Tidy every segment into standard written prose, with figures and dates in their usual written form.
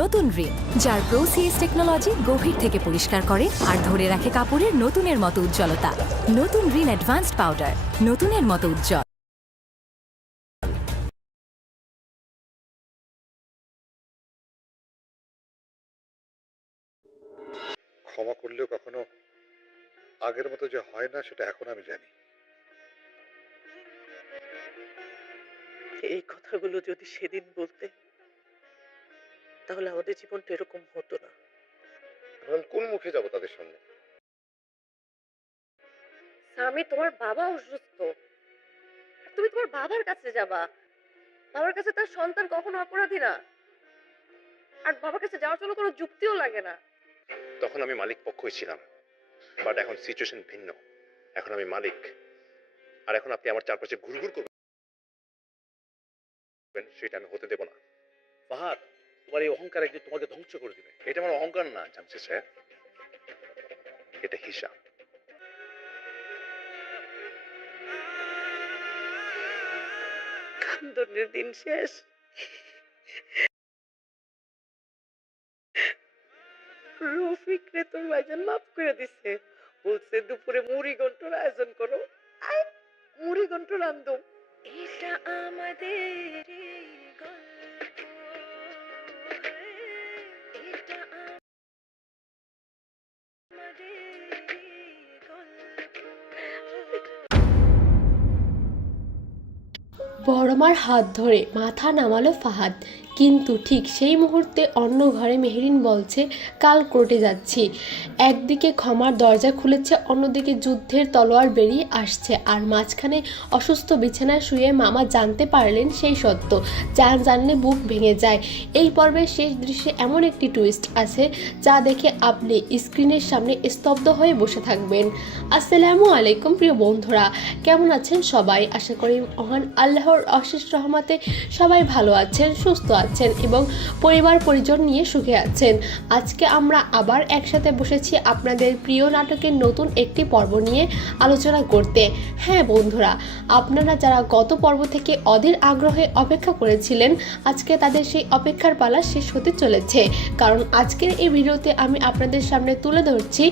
নতুন রিন, যার প্রোসিএস টেকনোলজি গভীর থেকে পরিষ্কার করে আর ধরে রাখে কাপড়ের নতুনের মতো উজ্জ্বলতা। নতুন রিন অ্যাডভান্সড পাউডার, নতুনের মতো উজ্জ্বল। ক্ষমা করলেও কখনো আগের মতো যে হয় না সেটা এখন আমি জানি। এই কথাগুলো যদি সেদিন বলতে, তাহলে আমাদের জীবনটা এরকম হতো না। এখন কোন মুখে যাব তাদের সামনে? স্বামী, তোমার বাবা অসুস্থ, তুমি তোমার বাবার কাছে যাবা। বাবার কাছে তার সন্তান কখনো অপরাধী না, আর বাবার কাছে যাওয়ার জন্য কোনো যুক্তিও লাগে না। তখন আমি মালিক পক্ষই ছিলাম, বাট এখন সিচুয়েশন ভিন্ন। এখন আমি মালিক, আর এখন আপনি আমার চারপাশে ঘুরঘুর করবেন, সেটা আমি হতে দেব না। ফাহাদ, তোমার এই অহংকার একদিন তোমাকে ধ্বংস করে দিবে। এটা আমার অহংকার না জামশেদ সাহেব, এটা হিসাব। কান্দনের দিন শেষ। রফিক রে তোর ভাইজান মাফ করে দিছে, বলছে দুপুরে মুড়ি ঘন্টর আয়োজন করো। আয়, মুড়ি ঘন্ট রান্ধুম। এটা আমাদের গল্প, এটা আমাদের বড়মার হাত ধরে মাথা নামালো ফাহাদ, কিন্তু ঠিক সেই মুহূর্তে অন্য ঘরে মেহরিন বলছে, কাল কোর্টে যাচ্ছি। একদিকে ক্ষমার দরজা খুলেছে, অন্যদিকে যুদ্ধের তলোয়ার বেরিয়ে আসছে, আর মাঝখানে অসুস্থ বিছানায় শুয়ে মামা জানতে পারলেন সেই সত্য, জানলে বুক ভেঙে যায়। এই পর্বের শেষ দৃশ্যে এমন একটি টুইস্ট আছে যা দেখে আপনি স্ক্রিনের সামনে স্তব্ধ হয়ে বসে থাকবেন। আসসালামু আলাইকুম প্রিয় বন্ধুরা, কেমন আছেন সবাই? আশা করি মহান আল্লাহর অশেষ রহমতে সবাই ভালো আছেন, সুস্থ আছেন এবং পরিবার পরিজন নিয়ে সুখে আছেন। আজকে আমরা আবার একসাথে বসেছি আপনাদের প্রিয় নাটকের নতুন একটি পর্ব নিয়ে আলোচনা করতে। হ্যাঁ বন্ধুরা, আপনারা যারা গত পর্ব থেকে অধীর আগ্রহে অপেক্ষা করেছিলেন, আজকে তাদের সেই অপেক্ষার পালা শেষ হতে চলেছে। কারণ আজকের এই ভিডিওতে আমি আপনাদের সামনে তুলে ধরছি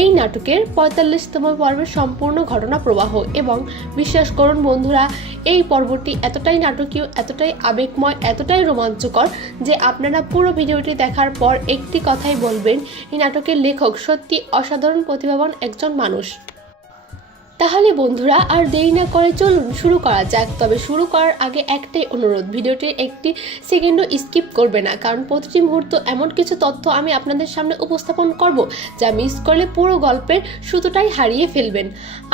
এই নাটকের ৪৫তম পর্বের সম্পূর্ণ ঘটনা প্রবাহ। এবং বিশ্বাস করুন বন্ধুরা, এই পর্বটি এতটাই নাটকীয়, এতটাই আবেগময়, এতটাই রোমাঞ্চকর যে আপনারা পুরো ভিডিওটি দেখার পর একটি কথাই বলবেন, এই নাটকের লেখক সত্যি অসাধারণ প্রতিভাবান একজন মানুষ। তাহলে বন্ধুরা আর দেরি না করে চলুন শুরু করা যাক। তবে শুরু করার আগে একটাই অনুরোধ, ভিডিওটির একটি সেকেন্ডও স্কিপ করবে না, কারণ প্রতিটি মুহূর্ত এমন কিছু তথ্য আমি আপনাদের সামনে উপস্থাপন করব যা মিস করলে পুরো গল্পের সুতোটাই হারিয়ে ফেলবেন।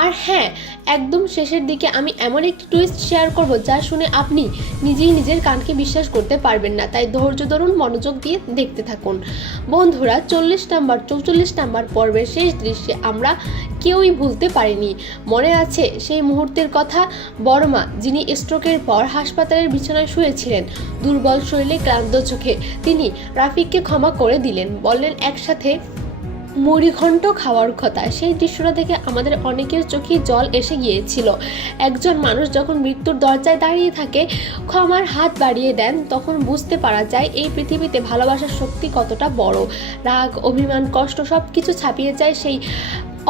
আর হ্যাঁ, একদম শেষের দিকে আমি এমন একটি টুইস্ট শেয়ার করব যা শুনে আপনি নিজেই নিজের কানকে বিশ্বাস করতে পারবেন না। তাই ধৈর্য ধরুন, মনোযোগ দিয়ে দেখতে থাকুন। বন্ধুরা, 44 নাম্বার পর্বের শেষ দৃশ্যে আমরা কেউই ভুলতে পারিনি। মনে আছে সেই মুহূর্তের কথা? বড়মা, যিনি স্ট্রোকের পর হাসপাতালের বিছানায় শুয়েছিলেন, দুর্বল শরীরে, ক্লান্ত চোখে, তিনি রাফিককে ক্ষমা করে দিলেন, বললেন একসাথে মুড়িঘণ্ট খাওয়ার কথা। সেই দৃশ্যটা দেখে আমাদের অনেকের চোখে জল এসে গিয়েছিল। একজন মানুষ যখন মৃত্যুর দরজায় দাঁড়িয়ে থাকে, ক্ষমার হাত বাড়িয়ে দেন, তখন বুঝতে পারা যায় এই পৃথিবীতে ভালোবাসার শক্তি কতটা বড়। রাগ, অভিমান, কষ্ট সব কিছু ছাপিয়ে যায় সেই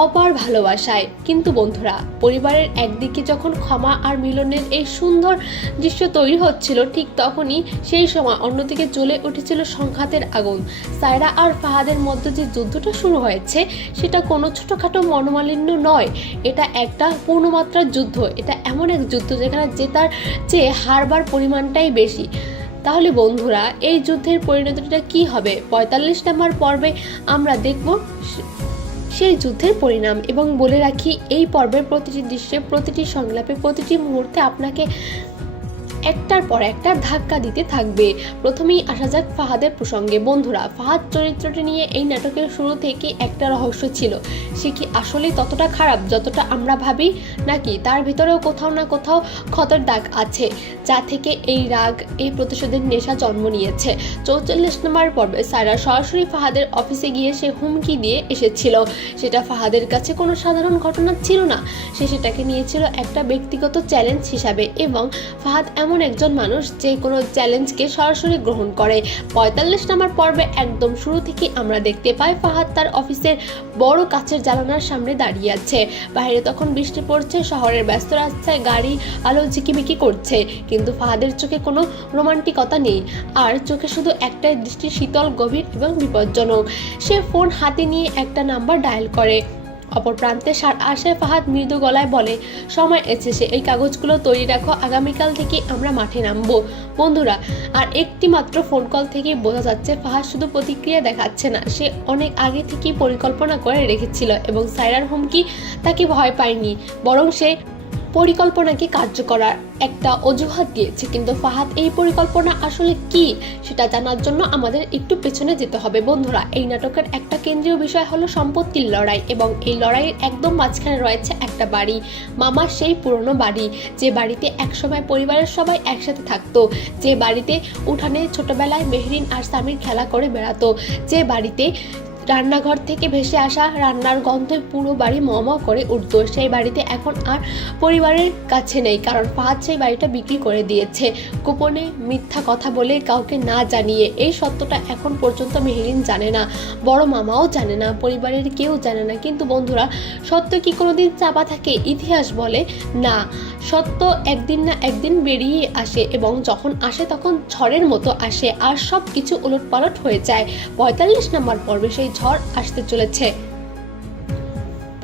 অপার ভালোবাসায়। কিন্তু বন্ধুরা, পরিবারের একদিকে যখন ক্ষমা আর মিলনের এই সুন্দর দৃশ্য তৈরি হচ্ছিল, ঠিক তখনই সেই সময় অন্যদিকে জ্বলে উঠেছিল সংঘাতের আগুন। সায়রা আর ফাহাদের মধ্যে যে যুদ্ধটা শুরু হয়েছে, সেটা কোনো ছোটোখাটো মনোমালিন্য নয়, এটা একটা পূর্ণমাত্রার যুদ্ধ। এটা এমন এক যুদ্ধ যেখানে জেতার চেয়ে হারবার পরিমাণটাই বেশি। তাহলে বন্ধুরা, এই যুদ্ধের পরিণতিটা কি হবে? ৪৫ নম্বর পর্বে আমরা দেখব সেই যুদ্ধের পরিণাম। এবং বলে রাখি, এই পর্বের প্রতিটি দৃশ্যে, প্রতিটি সংলাপে, প্রতিটি মুহূর্তে আপনাকে একটার পর একটা ধাক্কা দিতে থাকবে। প্রথমেই আসা যাক ফাহাদের প্রসঙ্গে। বন্ধুরা, ফাহাদ চরিত্রটি নিয়ে এই নাটকের শুরু থেকে একটা রহস্য ছিল। সে কি আসলেই ততটা খারাপ যতটা আমরা ভাবি, নাকি তার ভিতরেও কোথাও না কোথাও ক্ষতের দাগ আছে, যা থেকে এই রাগ, এই প্রতিশোধের নেশা জন্ম নিয়েছে? ৪৪ নম্বর পর্বে সায়রা সরাসরি ফাহাদের অফিসে গিয়ে সে হুমকি দিয়ে এসেছিল। সেটা ফাহাদের কাছে কোনো সাধারণ ঘটনা ছিল না, সে সেটাকে নিয়েছিল একটা ব্যক্তিগত চ্যালেঞ্জ হিসাবে। এবং ফাহাদ এমন এমন একজন মানুষ যে কোনো চ্যালেঞ্জকে সরাসরি গ্রহণ করে। 45 নম্বর পর্বে একদম শুরু থেকে আমরা দেখতে পাই ফাহাদ তার অফিসের বড় কাচের জানালার সামনে দাঁড়িয়ে আছে। বাইরে তখন বৃষ্টি পড়ছে, শহরের ব্যস্ত রাস্তায় গাড়ি আলো ঝিকিমিকি করছে, কিন্তু ফাহাদের চোখে কোনো রোমান্টিকতা নেই, আর চোখে শুধু একটাই দৃষ্টি, শীতল, গভীর এবং বিপজ্জনক। সে ফোন হাতে নিয়ে একটা নাম্বার ডায়াল করে। অপর প্রান্তে আসে ফাহাদ মৃদু গলায় বলে, সময় এসেছে, এই কাগজগুলো তৈরি রাখো, আগামীকাল থেকে আমরা মাঠে নামবো। বন্ধুরা, আর একটি মাত্র ফোন কল থেকেই বোঝা যাচ্ছে ফাহাদ শুধু প্রতিক্রিয়া দেখাচ্ছে না, সে অনেক আগে থেকেই পরিকল্পনা করে রেখেছিল এবং সায়রার হুমকি তাকে ভয় পায়নি, বরং সে পরিকল্পনাকে কার্য করার একটা অজুহাত দিয়েছে। কিন্তু ফাহাদ এই পরিকল্পনা আসলে কি সেটা জানার জন্য আমাদের একটু পেছনে যেতে হবে। বন্ধুরা, এই নাটকের একটা কেন্দ্রীয় বিষয় হলো সম্পত্তির লড়াই, এবং এই লড়াইয়ের একদম মাঝখানে রয়েছে একটা বাড়ি, মামার সেই পুরনো বাড়ি, যে বাড়িতে একসময় পরিবারের সবাই একসাথে থাকতো, যে বাড়িতে উঠানে ছোটবেলায় মেহরিন আর সামির খেলা করে বেড়াতো, যে বাড়িতে রান্নাঘর থেকে ভেসে আসা রান্নার গন্ধে পুরো বাড়ি ম করে উঠতো। সেই বাড়িতে এখন আর পরিবারের কাছে নেই, কারণ ফাহাদ সেই বাড়িটা বিক্রি করে দিয়েছে, গোপনে মিথ্যা কথা বলে, কাউকে না জানিয়ে। এই সত্যটা এখন পর্যন্ত মেহরিন জানে না, বড় মামাও জানে না, পরিবারের কেউ জানে না। কিন্তু বন্ধুরা, সত্য কি কোনোদিন চাপা থাকে? ইতিহাস বলে না, সত্য একদিন না একদিন বেরিয়ে আসে, এবং যখন আসে তখন ঝড়ের মতো আসে, আর সব কিছু উলটপালট হয়ে যায়। 45 নম্বর পর্বে সেই ঝড় আসতে চলেছে।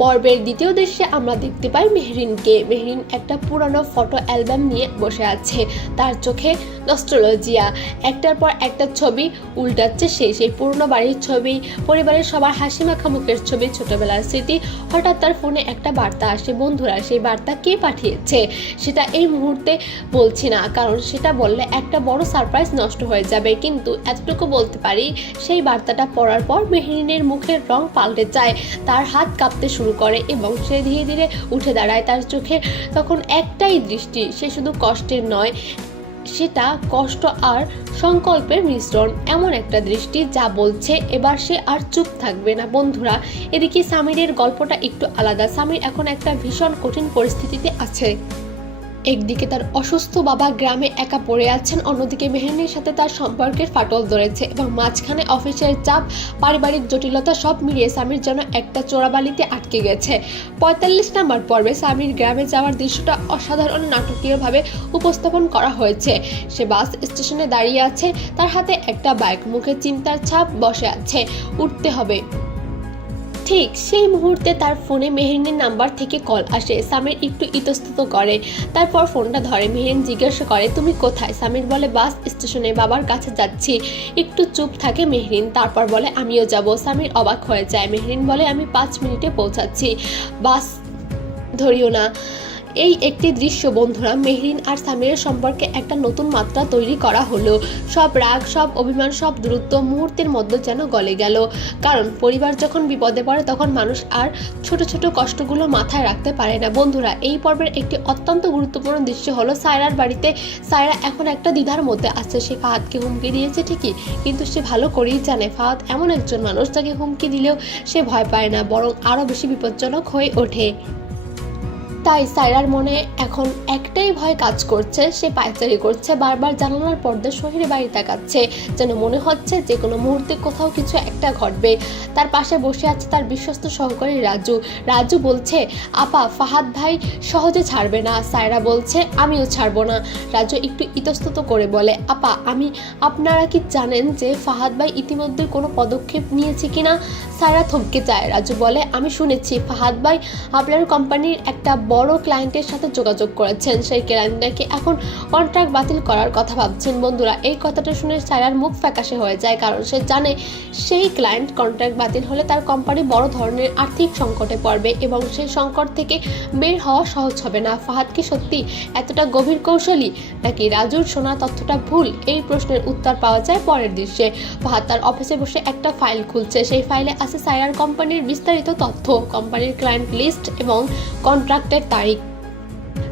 পর্বের দ্বিতীয় দৃশ্যে আমরা দেখতে পাই মেহরিনকে। মেহরিন একটা পুরানো ফটো অ্যালবাম নিয়ে বসে আছে, তার চোখে নস্টালজিয়া, একটার পর একটা ছবি উল্টাচ্ছে সেই পুরনো বাড়ির ছবি, পরিবারের সবার হাসি মাখা মুখের ছবি, ছোটবেলার স্মৃতি। হঠাৎ তার ফোনে একটা বার্তা আসে। বন্ধুরা, সেই বার্তা কে পাঠিয়েছে সেটা এই মুহূর্তে বলছি না, কারণ সেটা বললে একটা বড় সারপ্রাইজ নষ্ট হয়ে যাবে। কিন্তু এতটুকু বলতে পারি, সেই বার্তাটা পড়ার পর মেহরিনের মুখের রং পাল্টে যায়, তার হাত কাঁপতে শুরু করে এবং সে ধীরে ধীরে উঠে দাঁড়ায়। তার চোখে তখন একটাই দৃষ্টি, সে শুধু কষ্টের নয়, সেটা কষ্ট আর সংকল্পের মিশ্রণ, এমন একটা দৃষ্টি যা বলছে এবার সে আর চুপ থাকবে না। বন্ধুরা, এদিকে সামিরের গল্পটা একটু আলাদা। সামির এখন একটা ভীষণ কঠিন পরিস্থিতিতে আছে। একদিকে তার অসুস্থ বাবা গ্রামে একা পড়ে আছেন, অন্যদিকে মেহরিনের সাথে তার সম্পর্কের ফাটল ধরেছে, এবং মাঝখানে অফিসের চাপ, পারিবারিক জটিলতা, সব মিলিয়ে সামির যেন একটা চোরাবালিতে আটকে গেছে। 45 নম্বর পর্বে সামির গ্রামে যাওয়ার দৃশ্যটা অসাধারণ নাটকীয়ভাবে উপস্থাপন করা হয়েছে। সে বাস স্টেশনে দাঁড়িয়ে আছে, তার হাতে একটা ব্যাগ, মুখে চিন্তার ছাপ, বসে আছে, উঠতে হবে। ঠিক সেই মুহূর্তে তার ফোনে মেহরিনের নাম্বার থেকে কল আসে। সামির একটু ইতস্তত করে, তারপর ফোনটা ধরে। মেহরিন জিজ্ঞাসা করে, তুমি কোথায়? সামির বলে, বাস স্টেশনে, বাবার কাছে যাচ্ছি। একটু চুপ থাকে মেহরিন, তারপর বলে, আমিও যাব। সামির অবাক হয়ে যায়। মেহরিন বলে, আমি 5 মিনিটে পৌঁছাচ্ছি, বাস ধরিও না। এই একটি দৃশ্য বন্ধুরা, মেহরিন আর সামিরের সম্পর্কে একটা নতুন মাত্রা তৈরি করা হলো। সব রাগ, সব অভিমান, সব দূরত্ব মুহূর্তের মধ্যে যেন গলে গেল। কারণ পরিবার যখন বিপদে পড়ে তখন মানুষ আর ছোট ছোট কষ্টগুলো মাথায় রাখতে পারে না। বন্ধুরা, এই পর্বের একটি অত্যন্ত গুরুত্বপূর্ণ দৃশ্য হলো সায়রার বাড়িতে। সায়রা এখন একটা দ্বিধার মধ্যে আছে। সে ফাহাদকে হুমকি দিয়েছে ঠিকই, কিন্তু সে ভালো করেই জানে ফাহাদ এমন একজন মানুষ যাকে হুমকি দিলেও সে ভয় পায় না, বরং আরও বেশি বিপজ্জনক হয়ে ওঠে। তাই সায়রার মনে এখন একটাই ভয় কাজ করছে, সে পায়চারি করছে, বারবার জানালার পর্দা শহরে বাড়ি তাকাচ্ছে, যেন মনে হচ্ছে যে কোনো মুহূর্তে কোথাও কিছু একটা ঘটবে। তার পাশে বসে আছে তার বিশ্বস্ত সহকারী রাজু। রাজু বলছে, আপা, ফাহাদ ভাই সহজে ছাড়বে না। সায়রা বলছে, আমিও ছাড়বো না। রাজু একটু ইতস্তত করে বলে, আপা, আপনারা কি জানেন যে ফাহাদ ভাই ইতিমধ্যে কোনো পদক্ষেপ নিয়েছে কিনা? সায়রা থমকে যায়। রাজু বলে, আমি শুনেছি ফাহাদ ভাই আপনার কোম্পানির একটা বড় ক্লায়েন্টের সাথে যোগাযোগ করেছেন, সেই ক্লায়েন্টকে এখন কন্ট্রাক্ট বাতিল করার কথা ভাবছেন। বন্ধুরা, এই কথাটা শুনে সায়রার মুখ ফ্যাকাশে হয়ে যায়, কারণ সে জানে সেই ক্লায়েন্ট কন্ট্রাক্ট বাতিল হলে তার কোম্পানি বড় ধরনের আর্থিক সংকটে পড়বে এবং সেই সংকট থেকে বের হওয়া সহজ হবে না। ফাহাদ কি সত্যি এতটা গভীর কৌশলী, নাকি রাজুর শোনা তথ্যটা ভুল? এই প্রশ্নের উত্তর পাওয়া যায় পরের দৃশ্যে। ফাহাদ তার অফিসে বসে একটা ফাইল খুলছে। সেই ফাইলে আছে সায়রার কোম্পানির বিস্তারিত তথ্য, কোম্পানির ক্লায়েন্ট লিস্ট এবং কন্ট্রাক্টের তারিখ,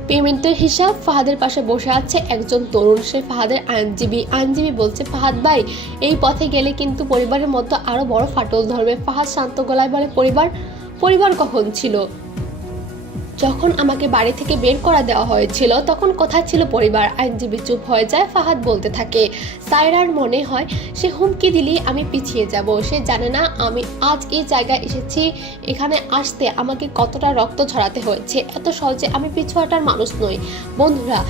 পেমেন্টের হিসাব। ফাহাদের পাশে বসে আছে একজন তরুণ, সে ফাহাদের আইনজীবী বলছে, ফাহাদ ভাই, এই পথে গেলে কিন্তু পরিবারের মধ্যে আরো বড় ফাটল ধরবে। ফাহাদ শান্ত গলায় বলে, পরিবার কখন ছিল? যখন আমাকে বাড়ি থেকে বের করা দেওয়া হয়েছিল তখন কোথায় ছিল পরিবার? আইনজীবী চুপ হয়ে যায়। ফাহাদ বলতে থাকে, সায়রার মনে হয় সে হুমকি দিলেই আমি পিছিয়ে যাব। সে জানে না আমি আজ এই জায়গায় এসেছি, এখানে আসতে আমাকে কতটা রক্ত ঝরাতে হয়েছে। এত সহজে আমি পিছু হটার মানুষ নই। বন্ধুরা,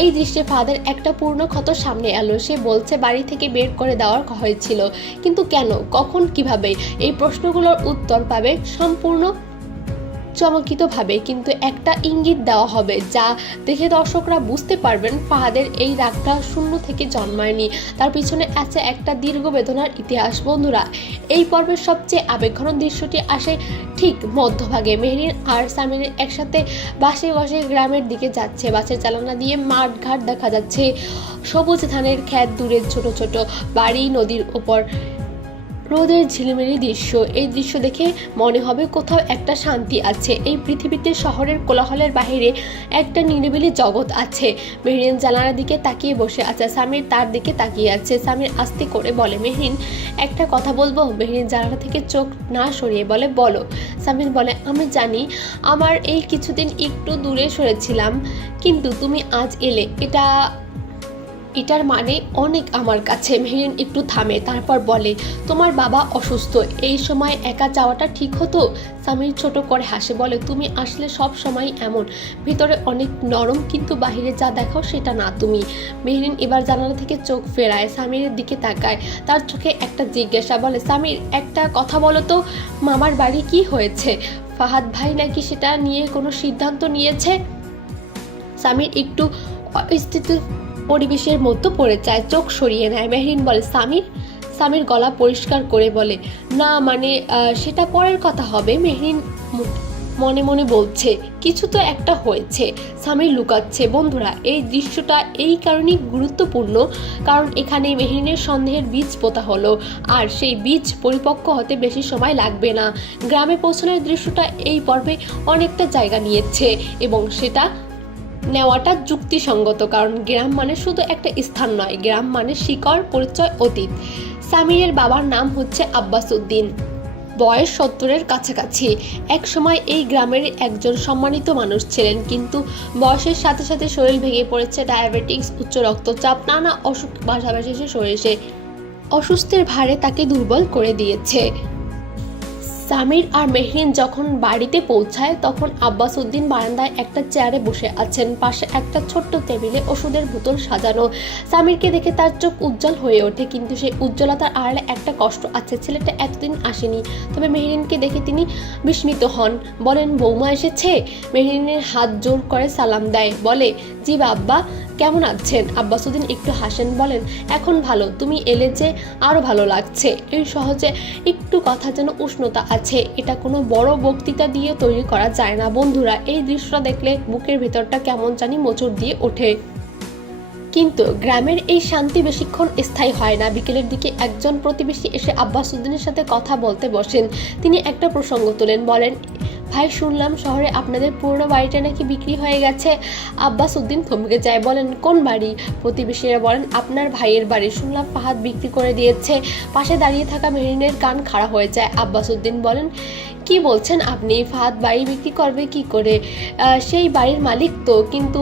এই দৃশ্যে ফাহাদের একটা পূর্ণ ক্ষত সামনে এলো। সে বলছে বাড়ি থেকে বের করে দেওয়ার হয়েছিল, কিন্তু কেন, কখন, কিভাবে? এই প্রশ্নগুলোর উত্তর পাবে সম্পূর্ণ চমকিতভাবে, কিন্তু একটা ইঙ্গিত দেওয়া হবে যা দেখে দর্শকরা বুঝতে পারবেন ফাহাদের এই রাগটা শূন্য থেকে জন্মায়নি, তার পিছনে আছে একটা দীর্ঘ বেদনার ইতিহাস। বন্ধুরা, এই পর্বের সবচেয়ে আবেগঘন দৃশ্যটি আসে ঠিক মধ্যভাগে। মেহরিন আর সামিরের একসাথে বাসে বসে গ্রামের দিকে যাচ্ছে। বাসের চালনা দিয়ে মাঠঘাট দেখা যাচ্ছে, সবুজ ধানের ক্ষেত, দূরে ছোট ছোট বাড়ি, নদীর ওপর রোদের ঝিলিমিলি দৃশ্য। এই দৃশ্য দেখে মনে হবে কোথাও একটা শান্তি আছে। এই পৃথিবীতে শহরের কোলাহলের বাইরে একটা নিরিবিলি জগৎ আছে। মেহরিন জানালার দিকে তাকিয়ে বসে আছে, সামির তার দিকে তাকিয়ে আছে। সামির আস্তে করে বলে, মেহরিন একটা কথা বলবো? মেহরিন জানালা থেকে চোখ না সরিয়ে বলে, বলো। সামির বলে, আমি জানি আমার এই কিছুদিন একটু দূরে সরেছিলাম, কিন্তু তুমি আজ এলে, এটার মানে অনেক আমার কাছে। মেহরিন একটু থামে, তারপর বলে, তোমার বাবা অসুস্থ, এই সময় একা যাওয়াটা ঠিক হতো? সামির ছোট করে হাসে, বলে, তুমি আসলে সব সময় এমন, ভিতরে অনেক নরম, কিন্তু বাহিরে যা দেখাও সেটা না তুমি। মেহরিন এবার জানালা থেকে চোখ ফেরায়, সামিরের দিকে তাকায়, তার চোখে একটা জিজ্ঞাসা। বলে, সামির একটা কথা বলো তো, মামার বাড়ি কি হয়েছে? ফাহাদ ভাই নাকি সেটা নিয়ে কোনো সিদ্ধান্ত নিয়েছে? সামির একটু অস্থিত পরিবেশের মধ্যে পড়ে যায়, চোখ সরিয়ে নেয়। মেহরিন বলে, সামির গলা পরিষ্কার করে বলে, না মানে সেটা পরের কথা হবে। মেহরিন মনে মনে বলছে, কিছু তো একটা হয়েছে। সামির লুকাচ্ছে। বন্ধুরা, এই দৃশ্যটা এই কারণেই গুরুত্বপূর্ণ কারণ এখানে মেহরিনের সন্দেহের বীজ পোতা হলো, আর সেই বীজ পরিপক্ক হতে বেশি সময় লাগবে না। গ্রামে পৌঁছানোর দৃশ্যটা এই পর্বে অনেকটা জায়গা নিয়েছে, এবং সেটা নেওয়াটা যুক্তিসঙ্গত, কারণ গ্রাম মানে শুধু একটা স্থান নয়, গ্রাম মানে শিকড়, পরিচয়, অতীত। সামিরের বাবার নাম হচ্ছে আব্বাস উদ্দিন, বয়স 70-এর কাছাকাছি। এক সময় এই গ্রামের একজন সম্মানিত মানুষ ছিলেন, কিন্তু বয়সের সাথে সাথে শরীর ভেঙে পড়েছে। ডায়াবেটিস, উচ্চ রক্তচাপ, নানা অসুখ পাশাপাশি শরীরে অসুস্থের ভারে তাকে দুর্বল করে দিয়েছে। সামির আর মেহরিন যখন বাড়িতে পৌঁছায় তখন আব্বাস উদ্দিন বারান্দায় একটা চেয়ারে বসে আছেন, পাশে একটা ছোট্ট টেবিলে ওষুধের বোতল সাজানো। সামিরকে দেখে তার চোখ উজ্জ্বল হয়ে ওঠে, কিন্তু সেই উজ্জ্বলতার আড়ালে একটা কষ্ট আছে, ছেলেটা এতদিন আসেনি। তবে মেহরিনকে দেখে তিনি বিস্মিত হন, বলেন, বৌমা এসেছে? মেহরিনের হাত জোর করে সালাম দেয়, বলে, জি বাব্বা, কেমন আছেন? আব্বাস উদ্দিন একটু হাসেন, বলেন, এখন ভালো, তুমি এলে যে আরো ভালো লাগছে। এই সহজে একটু কথা যেন উষ্ণতা আছে, এটা কোনো বড় বক্তৃতা দিয়ে তৈরি করা যায় না। বন্ধুরা, এই দৃশ্যটা দেখলে বুকের ভেতরটা কেমন জানি মোচড় দিয়ে ওঠে। কিন্তু গ্রামের এই শান্তি বেশিক্ষণ স্থায়ী হয় না। বিকেলের দিকে একজন প্রতিবেশী এসে আব্বাস উদ্দিনের সাথে কথা বলতে বসেন। তিনি একটা প্রসঙ্গ তোলেন, বলেন, ভাই, শুনলাম শহরে আপনাদের পুরনো বাড়িটা নাকি বিক্রি হয়ে গেছে। আব্বাস উদ্দিন থমকে যায়, বলেন, কোন বাড়ি? প্রতিবেশীরা বলেন, আপনার ভাইয়ের বাড়ি, শুনলাম ফাহাদ বিক্রি করে দিয়েছে। পাশে দাঁড়িয়ে থাকা মেহরিনের কান খাড়া হয়ে যায়। আব্বাস উদ্দিন বলেন, কি বলছেন আপনি? ফাহাদ বাড়ি বিক্রি করবে কি করে? সেই বাড়ির মালিক তো। কিন্তু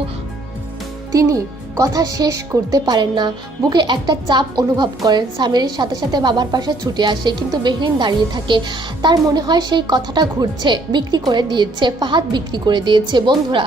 তিনি কথা শেষ করতে পারেন না, বুকে একটা চাপ অনুভব করেন। সামিরের সাথে সাথে বাবার পাশে ছুটে আসে, কিন্তু মেহরিন দাঁড়িয়ে থাকে। তার মনে হয় সেই কথাটা ঘুরছে, বিক্রি করে দিয়েছে, ফাহাদ বিক্রি করে দিয়েছে। বন্ধুরা,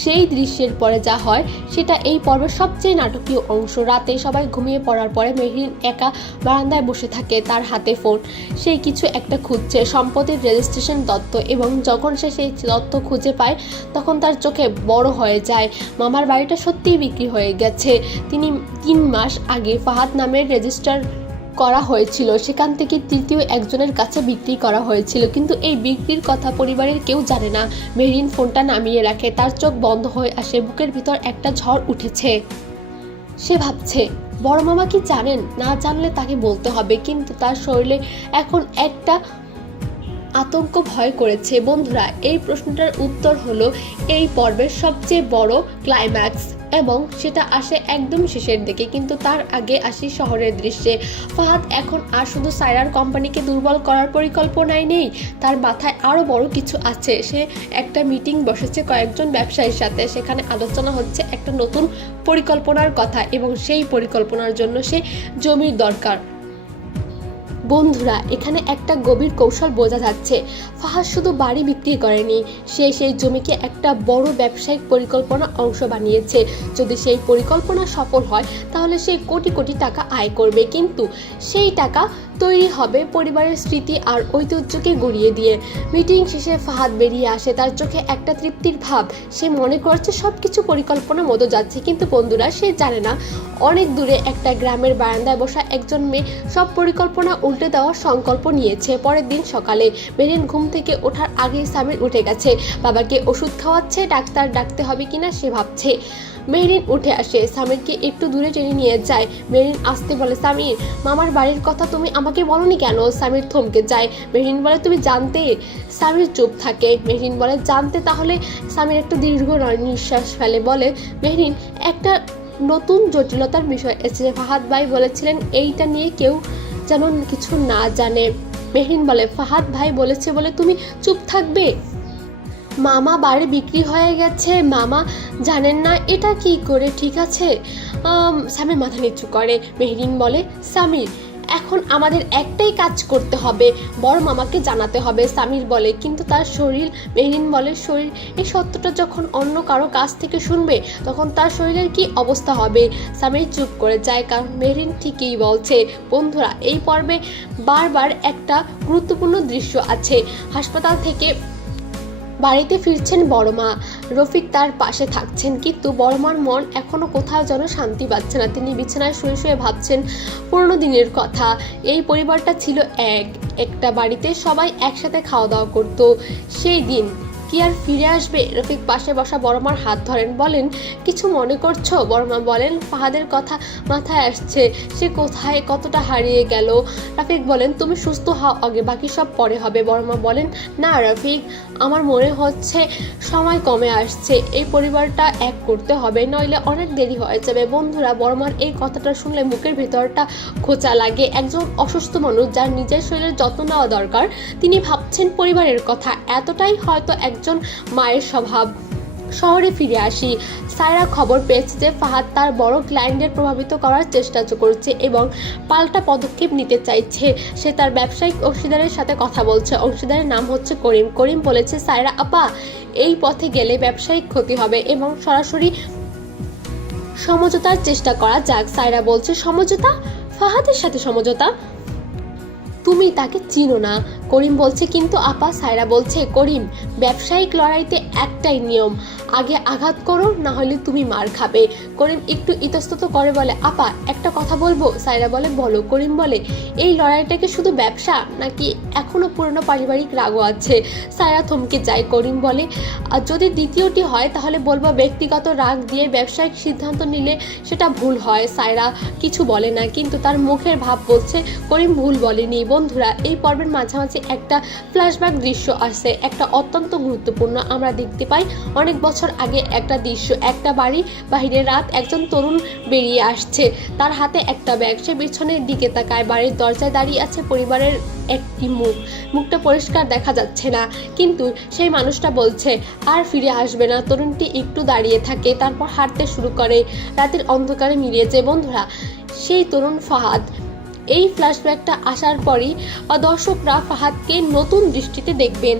সেই দৃশ্যের পরে যা হয় সেটা এই পর্বের সবচেয়ে নাটকীয় অংশ। রাতে সবাই ঘুমিয়ে পড়ার পরে মেহরিন একা বারান্দায় বসে থাকে, তার হাতে ফোন। সে কিছু একটা খুঁজছে, সম্পত্তির রেজিস্ট্রেশন তথ্য, এবং যখন সে সেই তথ্য খুঁজে পায় তখন তার চোখে বড় হয়ে যায়। মামার বাড়িটা সত্যিই বিক্রি হয়ে গেছে। 3 মাস আগে ফাহাদ নামের রেজিস্টার করা হয়েছিল, সেখান থেকে তৃতীয় একজনের কাছে বিক্রি করা হয়েছিল, কিন্তু এই বিক্রির কথা পরিবারের কেউ জানে না। মেহরিন ফোনটা নামিয়ে রাখে, তার চোখ বন্ধ হয়ে আসে, বুকের ভিতর একটা ঝড় উঠেছে। সে ভাবছে, বড় মামা কি জানেন? না জানলে তাকে বলতে হবে, কিন্তু তার শরীরে এখন একটা আতঙ্ক ভয় করেছে। বন্ধুরা, এই প্রশ্নটার উত্তর হলো এই পর্বের সবচেয়ে বড় ক্লাইম্যাক্স। এবং সেটা আসে একদম শেষের দিকে। কিন্তু তার আগে আসি শহরের দৃশ্যে। ফাহাদ এখন আর শুধু সায়রার কোম্পানিকে দুর্বল করার পরিকল্পনায় নেই, তার মাথায় আরও বড় কিছু আছে। সে একটা মিটিং বসেছে কয়েকজন ব্যবসায়ীর সাথে, সেখানে আলোচনা হচ্ছে একটা নতুন পরিকল্পনার কথা এবং সেই পরিকল্পনার জন্য সে জমির দরকার। বন্ধুরা, এখানে একটা গভীর কৌশল বোঝা যাচ্ছে। ফাহাদ শুধু বাড়ি বিক্রি করেনি, সে সেই জমিকে একটা বড় ব্যবসায়িক পরিকল্পনা অংশ বানিয়েছে। যদি সেই পরিকল্পনা সফল হয় তাহলে সে কোটি কোটি টাকা আয় করবে, কিন্তু সেই টাকা তৈরি হবে পরিবারের স্মৃতি আর ঐতিহ্যকে গড়িয়ে দিয়ে। মিটিং শেষে ফাহাদ বেরিয়ে আসে, তার চোখে একটা তৃপ্তির ভাব। সে মনে করছে সব কিছু পরিকল্পনা মতো যাচ্ছে, কিন্তু বন্ধুরা সে জানে না অনেক দূরে একটা গ্রামের বারান্দায় বসা একজন মেয়ে সব পরিকল্পনা উল্টে দেওয়ার সংকল্প নিয়েছে। পরের দিন সকালে মেহরিন ঘুম থেকে ওঠার আগেই সামির উঠে গেছে। বাবাকে ওষুধ খাওয়াচ্ছে, ডাক্তার ডাকতে হবে কিনা সে ভাবছে। মেহরিন উঠে আসে, সামিরকে একটু দূরে টেনে নিয়ে যায়। মেহরিন আসতে বলে, সামির, মামার বাড়ির কথা তুমি আমাকে বলনি কেন? সামির থমকে যায়। মেহরিন বলে, তুমি জানতে? সামির চুপ থাকে। মেহরিন বলে, জানতে? তাহলে? সামির একটা দীর্ঘ নিঃশ্বাস ফেলে, বলে, মেহরিন, একটা নতুন জটিলতার বিষয় এসেছে। ফাহাদ ভাই বলেছিলেন এইটা নিয়ে কেউ যেন কিছু না জানে। মেহরিন বলে, ফাহাদ ভাই বলেছে বলে তুমি চুপ থাকবে? মামা বাড়ি বিক্রি হয়ে গেছে, মামা জানেন না এটা কি করে ঠিক আছে? সামির মাথা নিচু করে। মেহরিন বলে, সামির, এখন আমাদের একটাই কাজ করতে হবে, বড় মামাকে জানাতে হবে। সামির বলে, কিন্তু তার শরীর। মেহরিন বলে, শরীর? এই সত্যটা যখন অন্য কারো কাছ থেকে শুনবে তখন তার শরীরের কি অবস্থা হবে? সামির চুপ করে যায়, কারণ মেহরিন ঠিকই বলছে। বন্ধুরা, এই পর্বে বারবার একটা গুরুত্বপূর্ণ দৃশ্য আছে। হাসপাতাল থেকে বাড়িতে ফিরছেন বড় মা। রফিক তার পাশে থাকছেন, কিন্তু বড় মার মন এখনো কোথাও যেন শান্তি পাচ্ছে না। তিনি বিছানায় শুয়ে শুয়ে ভাবছেন পুরনো দিনের কথা। এই পরিবারটা ছিল একটা বাড়িতে, সবাই একসাথে খাওয়া দাওয়া করতো। সেই দিন কি আর ফিরে আসবে? রফিক পাশে বসা বড় মার হাত ধরেন, বলেন, কিছু মনে করছো? বড় মা বলেন, ফাহাদের কথা মাথায় আসছে, সে কোথায়, কতটা হারিয়ে গেল। রফিক বলেন, তুমি সুস্থ হও আগে, বাকি সব পরে হবে। বড় মা বলেন, না রফিক, আমার মনে হচ্ছে সময় কমে আসছে, এই পরিবারটা এক করতে হবে, নইলে অনেক দেরি হয়ে যাবে। বন্ধুরা, বড় মার এই কথাটা শুনলে মুখের ভেতরটা খোঁচা লাগে। একজন অসুস্থ মানুষ যার নিজের শরীরের যত্ন নেওয়া দরকার, তিনি ভাবছেন পরিবারের কথা। এতটাই হয়তো একজন মায়ের স্বভাব। শহরে ফিরে আসি। সায়রা খবর পেয়েছে যে ফাহাদ তার বড় ক্লায়েন্টদের প্রভাবিত করার চেষ্টা করছে এবং পাল্টা পদক্ষেপ নিতে চাইছে। সে তার ব্যবসায়িক অংশীদারের সাথে কথা বলছে। অংশীদারের নাম হচ্ছে করিম। করিম বলেছে, সায়রা আপা, এই পথে গেলে ব্যবসায়িক ক্ষতি হবে এবং সরাসরি সমঝোতার চেষ্টা করা যাক। সায়রা বলছে, সমঝোতা? ফাহাদের সাথে সমঝোতা? তুমি তাকে চিনো না। করিম বলছে, কিন্তু আপা। সায়রা বলছে, করিম, ব্যবসায়িক লড়াইতে একটাই নিয়ম, আগে আঘাত করো, না হলে তুমি মার খাবে। করিম একটু ইতস্তত করে বলে, আপা একটা কথা বলবো? সায়রা বলে, বলো। করিম বলে, এই লড়াইটাকে শুধু ব্যবসা নাকি এখনো পুরনো পারিবারিক রাগও আছে? সায়রা থমকে যায়। করিম বলে, যদি দ্বিতীয়টি হয় তাহলে বলবো ব্যক্তিগত রাগ দিয়ে ব্যবসায়িক সিদ্ধান্ত নিলে সেটা ভুল হয়। সায়রা কিছু বলে না, কিন্তু তার মুখের ভাব বলছে করিম ভুল বলেনি। বন্ধুরা, এই পর্বের মাঝামাঝি একটা ফ্ল্যাশব্যাক দৃশ্য আসছে, একটা অত্যন্ত গুরুত্বপূর্ণ। আমরা দেখতে পাই অনেক বছর আগে একটা দৃশ্য, একটা বাড়ি বাহিরে রাত, একজন তরুণ বেরিয়ে আসছে, তার হাতে একটা ব্যাগ। সে পিছনের দিকে তাকায়। বাড়ির দরজায় দাঁড়িয়ে আছে পরিবারের একটি মুখটা পরিষ্কার দেখা যাচ্ছে না, কিন্তু সেই মানুষটা বলছে আর ফিরে আসবে না। তরুণটি একটু দাঁড়িয়ে থাকে, তারপর হাঁটতে শুরু করে, রাতের অন্ধকারে মিলিয়ে যায়। বন্ধুরা, সেই তরুণ ফাহাদ। এই ফ্ল্যাশব্যাকটা আসার পরই দর্শকরা ফাহাদকে নতুন দৃষ্টিতে দেখবেন।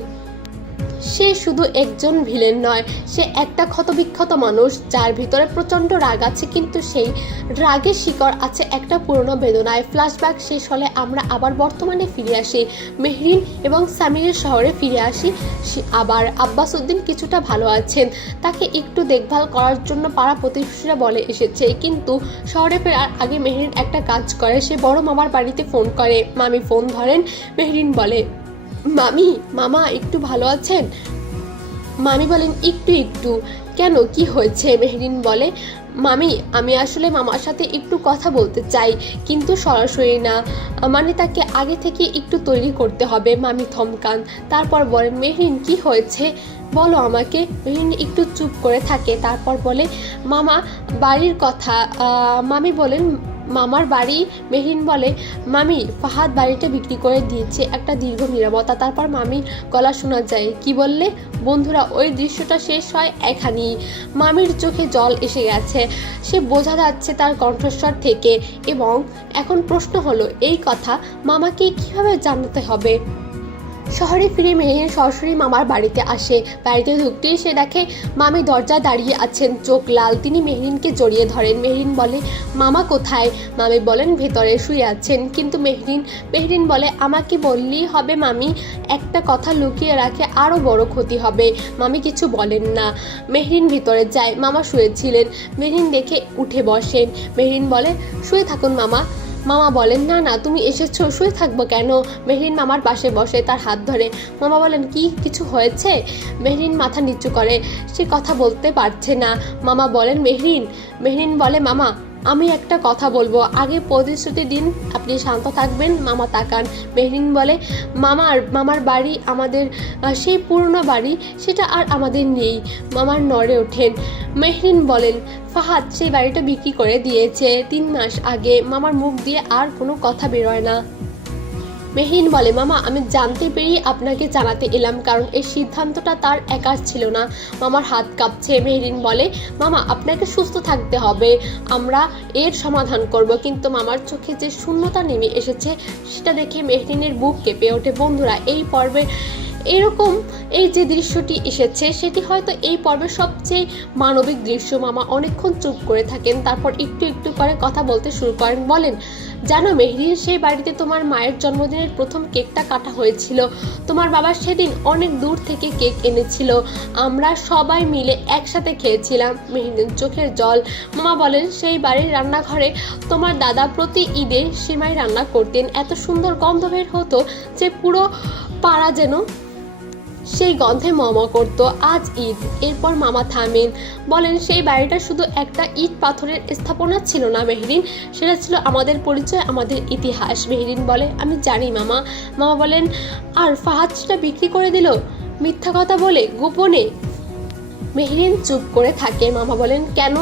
সে শুধু একজন ভিলেন নয়, সে একটা ক্ষতবিক্ষত মানুষ যার ভিতরে প্রচণ্ড রাগ আছে, কিন্তু সেই রাগের শিকড় আছে একটা পুরনো বেদনায়। ফ্ল্যাশব্যাক শেষ হলে আমরা আবার বর্তমানে ফিরে আসি। মেহরিন এবং সামিরের শহরে ফিরে আসি। আবার আব্বাস উদ্দিন কিছুটা ভালো আছেন, তাকে একটু দেখভাল করার জন্য পাড়া প্রতিবেশীরা বলে এসেছে। কিন্তু শহরে ফেরার আগে মেহরিন একটা কাজ করে, সে বড় মামার বাড়িতে ফোন করে। মামি ফোন ধরেন। মেহরিন বলে, মামি, মামা একটু ভালো আছেন? মামি বলেন, একটু। কেন কেন, কি হয়েছে? মেহরিন বলে, মামি আমি আসলে মামার সাথে একটু কথা বলতে চাই, কিন্তু সরাসরি না, মানে তাকে আগে থেকে একটু তৈরি করতে হবে। মামি থমকান, তারপর বলেন, মেহরিন কি হয়েছে বলো আমাকে। মেহরিন একটু চুপ করে থাকে, তারপর বলে, মামা বাড়ির কথা। মামি বলেন, মামার বাড়ি? মেহরিন বলে, মামি ফাহাদ বাড়িটা বিক্রি করে দিয়েছে। একটা দীর্ঘ নীরবতা, তারপর মামির গলা শোনা যায়, কি বললে? বন্ধুরা ওই দৃশ্যটা শেষ হয় এখানেই। মামির চোখে জল এসে গেছে, সে বোঝা যাচ্ছে তার কণ্ঠস্বর থেকে। এবং এখন প্রশ্ন হলো, এই কথা মামাকে কিভাবে জানাতে হবে? শহরে ফিরে মেহরিন সরাসরি মামার বাড়িতে আসে। বাড়িতে ঢুকতেই সে দেখে মামি দরজায় দাঁড়িয়ে আছেন, চোখ লাল। তিনি মেহরিনকে জড়িয়ে ধরেন। মেহরিন বলে, মামা কোথায়? মামি বলেন, ভেতরে শুয়ে আছেন। কিন্তু মেহরিন বলে, আমাকে বললেই হবে মামি, একটা কথা লুকিয়ে রাখে আরও বড় ক্ষতি হবে। মামি কিছু বলেন না। মেহরিন ভিতরে যায়, মামা শুয়েছিলেন। মেহরিন দেখে উঠে বসেন। মেহরিন বলে, শুয়ে থাকুন মামা। মামা বলেন, না না তুমি এসেছো, শুয়ে থাকবো কেন? মেহরিন মামার পাশে বসে, তার হাত ধরে। মামা বলেন, কি কিছু হয়েছে? মেহরিন মাথা নিচু করে, সে কথা বলতে পারছে না। মামা বলেন, মেহরিন বলে, মামা আমি একটা কথা বলবো, আগে প্রতিশ্রুতি দিন আপনি শান্ত থাকবেন। মামা তাকান। মেহরিন বলে, মামার বাড়ি আমাদের সেই পুরনো বাড়ি, সেটা আর আমাদের নেই। মামার নড়ে ওঠেন। মেহরিন বলেন, ফাহাদ সেই বাড়িটা বিক্রি করে দিয়েছে 3 মাস আগে। মামার মুখ দিয়ে আর কোনো কথা বেরোয় না। মেহরিন বলে, মামা আমি জানতে পেরেই আপনাকে জানাতে এলাম, কারণ এই সিদ্ধান্তটা তার একার ছিল না। মামার হাত কাঁপছে। মেহরিন বলে, মামা আপনাকে সুস্থ থাকতে হবে, আমরা এর সমাধান করব। কিন্তু মামার চোখে যে শূন্যতা নেমে এসেছে সেটা দেখে মেহরিনের বুক কেঁপে ওঠে। বন্ধুরা এই পর্বে এরকম এই যে দৃশ্যটি এসেছে সেটি হয়তো এই পর্বের সবচেয়ে মানবিক দৃশ্য। মামা অনেকক্ষণ চুপ করে থাকেন, তারপর একটু একটু করে কথা বলতে শুরু করেন। বলেন, জানো মেহরিন, সেই বাড়িতে তোমার মায়ের জন্মদিনের প্রথম কেকটা কাটা হয়েছিল। তোমার বাবা সেদিন অনেক দূর থেকে কেক এনেছিল, আমরা সবাই মিলে একসাথে খেয়েছিলাম। মেহরিনের চোখের জল। মামা বলেন, সেই বাড়ির রান্নাঘরে তোমার দাদা প্রতি ঈদে সেমাই রান্না করতেন, এত সুন্দর গন্ধ বের হতো যে পুরো পাড়া যেন সেই গন্ধে মমা করতো। আজ ঈদ। এরপর মামা থামেন, বলেন, সেই বাড়িটা শুধু একটা ইট পাথরের স্থাপনা ছিল না মেহরিন, সেটা ছিল আমাদের পরিচয়, আমাদের ইতিহাস। মেহরিন বলে, আমি জানি মামা। মামা বলেন, আর ফাহাদ সেটা বিক্রি করে দিল মিথ্যা কথা বলে, গোপনে? মেহরিন চুপ করে থাকে। মামা বলেন, কেন?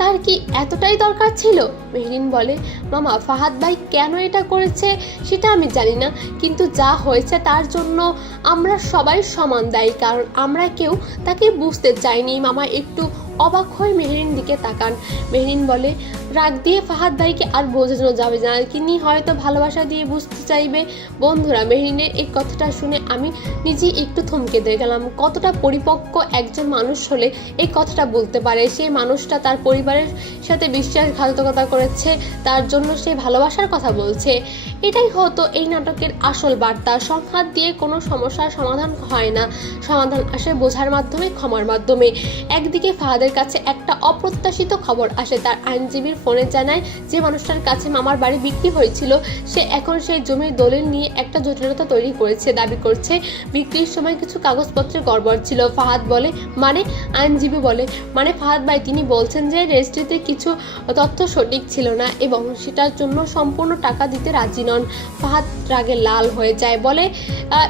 তার কি এতটাই দরকার ছিল? মেহরিন বলে, মামা ফাহাদ ভাই কেন এটা করেছে সেটা আমি জানি না, কিন্তু যা হয়েছে তার জন্য আমরা সবাই সমান দায়ী, কারণ আমরা কেউ তাকে বুঝতে চাইনি। মামা একটু অবাক হয়ে মেহরিন দিকে তাকান। মেহরিন বলে, রাগ দিয়ে ফাহাদ ভাইকে আর বোঝানো যাবে না, তিনি হয়তো ভালোবাসা দিয়ে বুঝতে চাইবে। বন্ধুরা মেহরিনের এই কথাটা শুনে আমি নিজেই একটু থমকে দিয়ে গেলাম। কতটা পরিপক্ক একজন মানুষ হলে এই কথাটা বলতে পারে। সেই মানুষটা তার পরিবারের সাথে বিশ্বাসঘাতকতা করেছে, তার জন্য সে ভালোবাসার কথা বলছে। এটাই হতো এই নাটকের আসল বার্তা। সংঘাত দিয়ে কোনো সমস্যার সমাধান হয় না, সমাধান আসে বোঝার মাধ্যমে, ক্ষমার মাধ্যমে। একদিকে ফাহাদের কাছে একটা অপ্রত্যাশিত খবর আসে, তার আইনজীবীর ফোনে জানায় যে মানুষটার কাছে মামার বাড়ি বিক্রি হয়েছিল সে এখন সেই জমির দলিল নিয়ে একটা জটিলতা তৈরি করেছে। দাবি করছে বিক্রির সময় কিছু কাগজপত্রে গড়বড় ছিল। ফাহাদ বলে, মানে? আইনজীবী বলে, মানে ফাহাদ ভাই তিনি বলছেন যে রেজিস্ট্রিতে কিছু তথ্য সঠিক ছিল না এবং সেটার জন্য সম্পূর্ণ টাকা দিতে রাজি নন। ফাহাদ রাগে লাল হয়ে যায়, বলে,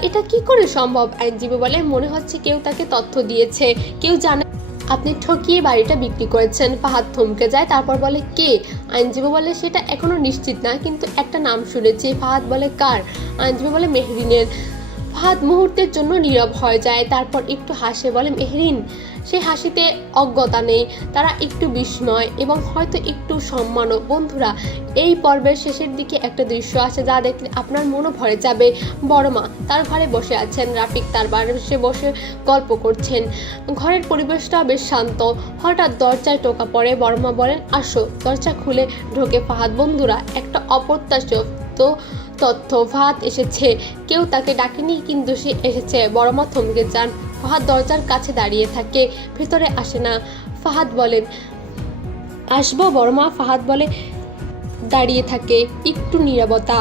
এটা কি করে সম্ভব? আইনজীবী বলে, মনে হচ্ছে কেউ তাকে তথ্য দিয়েছে, কেউ জানে আপনি ঠকিয়ে বাড়িটা বিক্রি করেছেন। ফাহাদ থমকে যায়, তারপর বলে, কে? আইনজীবী বলে, সেটা এখনো নিশ্চিত না, কিন্তু একটা নাম শুনেছি। ফাহাদ বলে, কার? আইনজীবী বলে, মেহরিনের। ফাহাদ মুহূর্তের জন্য নীরব হয়ে যায়, তারপর একটু হাসে, বলে, মেহরিন। সেই হাসিতে অজ্ঞতা নেই, তারা একটু বিস্ময় এবং হয়তো একটু সম্মানও। বন্ধুরা এই পর্বের শেষের দিকে একটা দৃশ্য আছে যা দেখলে আপনার মনও ভরে যাবে। বড় মা তার ঘরে বসে আছেন, রাফিক তার বাড়িতে বসে গল্প করছেন। ঘরের পরিবেশটা বেশ শান্ত। হঠাৎ দরজায় টোকা পড়ে। বড় মা বলেন, আসো। দরজা খুলে ঢোকে ফাহাদ। বন্ধুরা একটা অপ্রত্যাশিত তথ্য, ফাহাদ এসেছে। কেউ তাকে ডাকেনি, কিন্তু সে এসেছে। বড় মা থমকে যান। ফাহাদ দরজার কাছে দাঁড়িয়ে থাকে, ভেতরে আসে না। ফাহাদ বলেন, আসবো? বড় মা ফাহাদ বলে, দাঁড়িয়ে থাকে। একটু নীরবতা।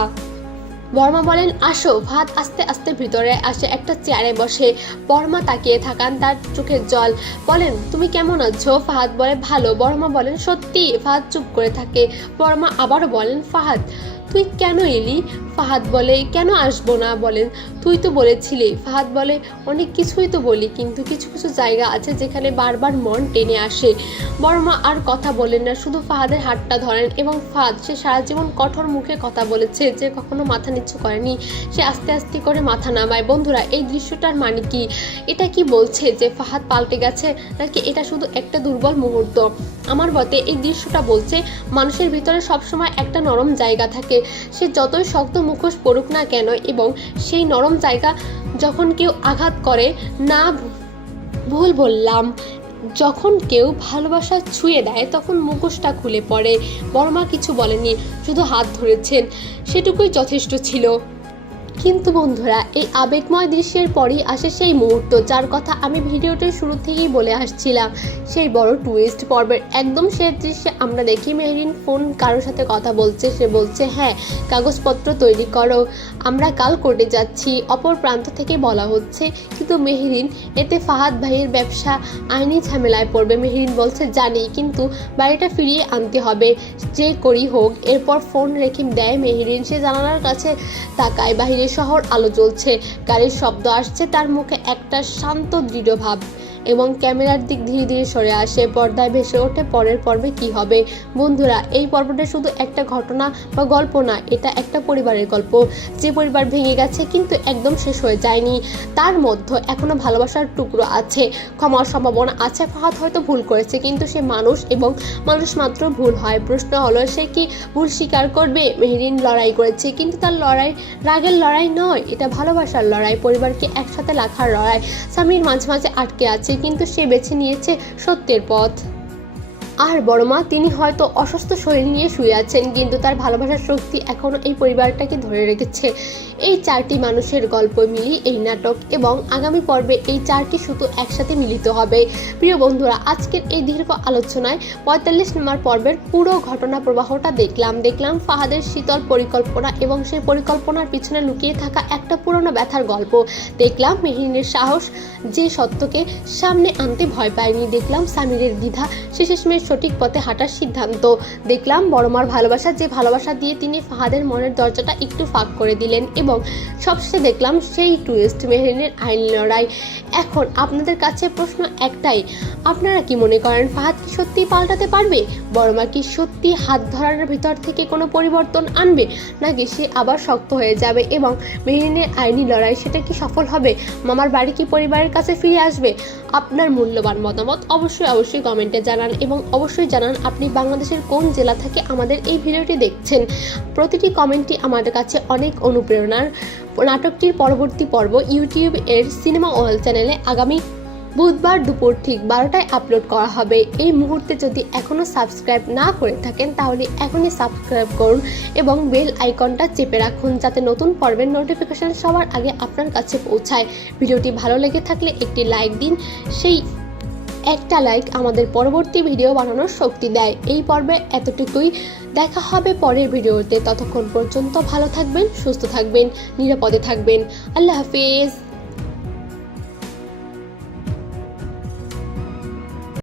বর্মা বলেন আসো। ফাহাদ আস্তে আস্তে ভিতরে আসে, একটা চেয়ারে বসে। বর্মা তাকিয়ে থাকান, তার চোখের জল। বলেন তুমি কেমন আছো? ফাহাদ বলে ভালো। বর্মা বলেন সত্যি? ফাহাদ চুপ করে থাকে। বর্মা আবারও বলেন ফাহাদ তুই কেন এলি? ফাহাদ বলে কেন আসবো না? বলেন তুই তো বলেছিলি। ফাহাদ বলে অনেক কিছুই তো বলি, কিন্তু কিছু কিছু জায়গা আছে যেখানে বারবার মন টেনে আসে। বর্মা আর কথা বলেন না, শুধু ফাহাদের হাতটা ধরেন এবং ফাহাদ সে সারা জীবন কঠোর মুখে কথা বলেছে, যে কখনো মাথা নিচু করেনি, সে আস্তে আস্তে করে মাথা নামায়। বন্ধুরা এই দৃশ্যটার মানে কি? এটা কি বলছে যে ফাহাদ পাল্টে গেছে, নাকি এটা শুধু একটা দুর্বল মুহূর্ত? আমার মতে এই দৃশ্যটা বলছে মানুষের ভিতরে সবসময় একটা নরম জায়গা থাকে, সে যতই শক্ত মুখোশ পড়ুক না কেন, এবং সেই নরম জায়গা যখন কেউ আঘাত করে, না ভুল বললাম, যখন কেউ ভালোবাসা ছুঁয়ে দেয় তখন মুখোশটা খুলে পড়ে। বর্মা কিছু বলেনি, শুধু হাত ধরেছেন, সেটুকুই যথেষ্ট ছিল। কিন্তু বন্ধুরা এই আবেগময় দৃশ্যের পরই আসে সেই মুহূর্ত যার কথা আমি ভিডিওটির শুরু থেকেই বলে আসছিলাম, সেই বড় টুইস্ট। পর্বের একদম শেষ দৃশ্যে আমরা দেখি মেহরিন ফোন কারোর সাথে কথা বলছে। সে বলছে হ্যাঁ কাগজপত্র তৈরি করো, আমরা কাল কোর্টে যাচ্ছি। অপর প্রান্ত থেকে বলা হচ্ছে কিন্তু মেহরিন, এতে ফাহাদ ভাইয়ের ব্যবসা আইনি ঝামেলায় পড়বে। মেহরিন বলছে জানি, কিন্তু বাড়িটা ফিরিয়ে আনতে হবে, যে করি হোক। এরপর ফোন রেখে দেয় মেহরিন। সে জানালার কাছে তাকায়, বাইরে শহর আলো জ্বলছে, গাড়ির শব্দ আসছে, তার মুখে একটা শান্ত দৃঢ় ভাব, এবং ক্যামেরার দিক ধীরে ধীরে সরে আসে। পর্দায় ভেসে ওঠে পরের পর্বে কি হবে। বন্ধুরা এই পর্বটা শুধু একটা ঘটনা বা গল্প না, এটা একটা পরিবারের গল্প, যে পরিবার ভেঙে গেছে কিন্তু একদম শেষ হয়ে যায়নি, তার মধ্যে এখনো ভালোবাসার টুকরো আছে, ক্ষমার সম্ভাবনা আছে। ফাহাদ হয়তো ভুল করেছে, কিন্তু সে মানুষ এবং মানুষ মাত্র ভুল হয়। প্রশ্ন হলো সে কি ভুল স্বীকার করবে? মেহরিন লড়াই করেছে, কিন্তু তার লড়াই রাগের লড়াই নয়, এটা ভালোবাসার লড়াই, পরিবারকে একসাথে রাখার লড়াই। স্বামীর মাঝে মাঝে আটকে আছে, কিন্তু সে বেছে নিয়েছে সত্যের পথ। আর বড়মা, তিনি হয়তো অসুস্থ শরীর নিয়ে শুয়ে আছেন, কিন্তু তার ভালোবাসার শক্তি এখনো এই পরিবারটাকে ধরে রেখেছে। এই চারটি মানুষের গল্প মিলিয়ে এই নাটক, এবং আগামী পর্বে এই চারটি সুতো একসাথে মিলিত হবে। প্রিয় বন্ধুরা আজকের এই দীর্ঘ আলোচনায় ৪৫ নম্বর পর্বের পুরো ঘটনা প্রবাহটা দেখলাম ফাহাদের শীতল পরিকল্পনা, এবং সেই পরিকল্পনার পিছনে লুকিয়ে থাকা একটা পুরনো ব্যথার গল্প। দেখলাম মেহরিনের সাহস, যে সত্যকে সামনে আনতে ভয় পায়নি। দেখলাম সামিরের দ্বিধা, শেষমেশ সঠিক পথে হাঁটার সিদ্ধান্ত। দেখলাম বড়মার ভালোবাসা, যে ভালোবাসা দিয়ে তিনি ফাহাদের মনের দরজাটা একটু ফাঁক করে দিলেন, এবং সবশেষে দেখলাম সেই টুইস্ট, মেহরিনের আইনি লড়াই। এখন আপনাদের কাছে প্রশ্ন একটাই, আপনারা কি মনে করেন ফাহাদ কি সত্যি পাল্টাতে পারবে? বড়মা কি সত্যি হাত ধরার ভিতর থেকে কোনো পরিবর্তন আনবে, নাকি সে আবার শক্ত হয়ে যাবে? এবং মেহরিনের আইনি লড়াই, সেটা কি সফল হবে? মামার বাড়ি কি পরিবারের কাছে ফিরে আসবে? আপনার মূল্যবান মতামত অবশ্যই কমেন্টে জানান, এবং অবশ্যই জানান আপনি বাংলাদেশের কোন জেলা থেকে আমাদের এই ভিডিওটি দেখছেন। প্রতিটি কমেন্টই আমাদের কাছে অনেক অনুপ্রেরণার। নাটকটির পরবর্তী পর্ব ইউটিউব এর সিনেমা ওয়ার্ল্ড চ্যানেলে আগামী বুধবার দুপুর ঠিক 12টায় আপলোড করা হবে। এই মুহূর্তে যদি এখনও সাবস্ক্রাইব না করে থাকেন তাহলে এখনই সাবস্ক্রাইব করুন এবং বেল আইকনটা চেপে রাখুন, যাতে নতুন পর্বের নোটিফিকেশন সবার আগে আপনার কাছে পৌঁছায়। ভিডিওটি ভালো লেগে থাকলে একটি লাইক দিন, সেই একটা লাইক আমাদের পরবর্তী ভিডিও বানানোর শক্তি দেয়। এই পর্বে এতটুকুই, দেখা হবে পরের ভিডিওতে। ততক্ষণ পর্যন্ত ভালো থাকবেন, সুস্থ থাকবেন, নিরাপদে থাকবেন। আল্লাহ হাফেজ।